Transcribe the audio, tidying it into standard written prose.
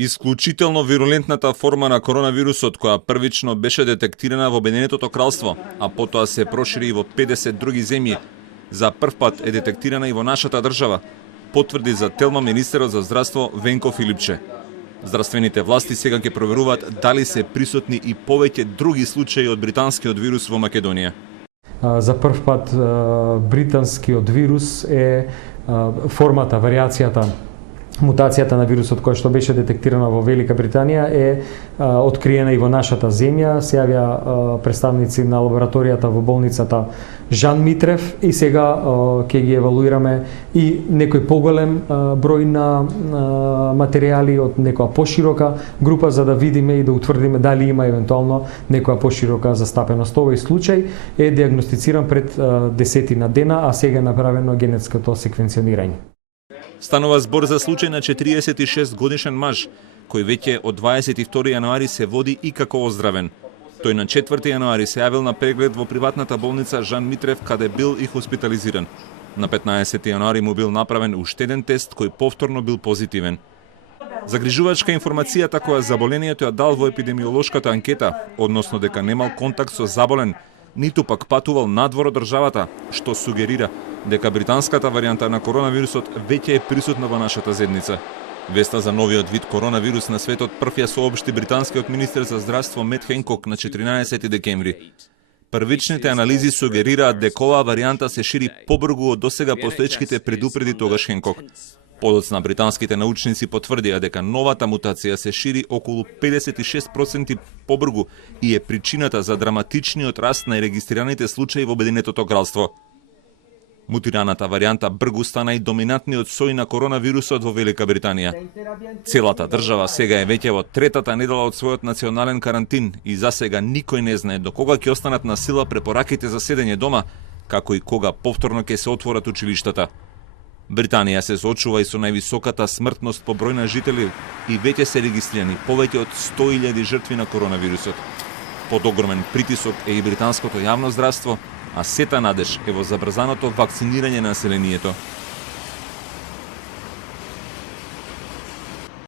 Исклучително вирулентната форма на коронавирусот, која првично беше детектирана во Обединетото кралство, а потоа се прошири и во 50 други земји, за прв пат е детектирана и во нашата држава, потврди за Телма министерот за здравство Венко Филипче. Здравствените власти сега ќе проверуваат дали се присутни и повеќе други случаи од британскиот вирус во Македонија. За прв пат британскиот вирус е формата, варијацијата, мутацијата на вирусот која што беше детектирана во Велика Британија е откриена и во нашата земја. Се јавија представници на лабораторијата во болницата Жан Митрев и сега ќе ги евалуираме и некој поголем број на материјали од некоја поширока група за да видиме и да утврдиме дали има евентуално некоја поширока застапеност. Овој случај е диагностициран пред 10 дена, а сега е направено генетското секвенционирање. Станува збор за случај на 46 годишен маж, кој веќе од 22 јануари се води и како оздравен. Тој на 4 јануари се јавил на преглед во приватната болница Жан Митрев, каде бил и хоспитализиран. На 15 јануари му бил направен уште еден тест кој повторно бил позитивен. Загрижувачка информацијата која заболението ја дал во епидемиолошката анкета, односно дека немал контакт со заболен, ниту пак патувал надвор од државата, што сугерира дека британската варијанта на коронавирусот веќе е присутна во нашата земјица. Веста за новиот вид коронавирус на светот прв ја соопшти британскиот министер за здравство Мет Хенкок на 14 декември. Првичните анализи сугерираат дека оваа варијанта се шири побрзо од досега постоечките предупреди тогаш Хенкок. Подоцна британските научници потврдија дека новата мутација се шири околу 56% побрзо и е причината за драматичниот раст на регистрираните случаи во Обединетото кралство. Мутираната варијанта брзо стана и доминантниот сој на коронавирусот во Велика Британија. Целата држава сега е веќе во третата недела од својот национален карантин и засега никој не знае до кога ќе останат на сила препораките за седење дома, како и кога повторно ќе се отворат училиштата. Британија се соочува и со највисоката смртност по број на жители и веќе се регистрирани повеќе од 100.000 жртви на коронавирусот. Под огромен притисок е и британското јавно здравство, а сета надеж е во забрзаното вакцинирање на населението.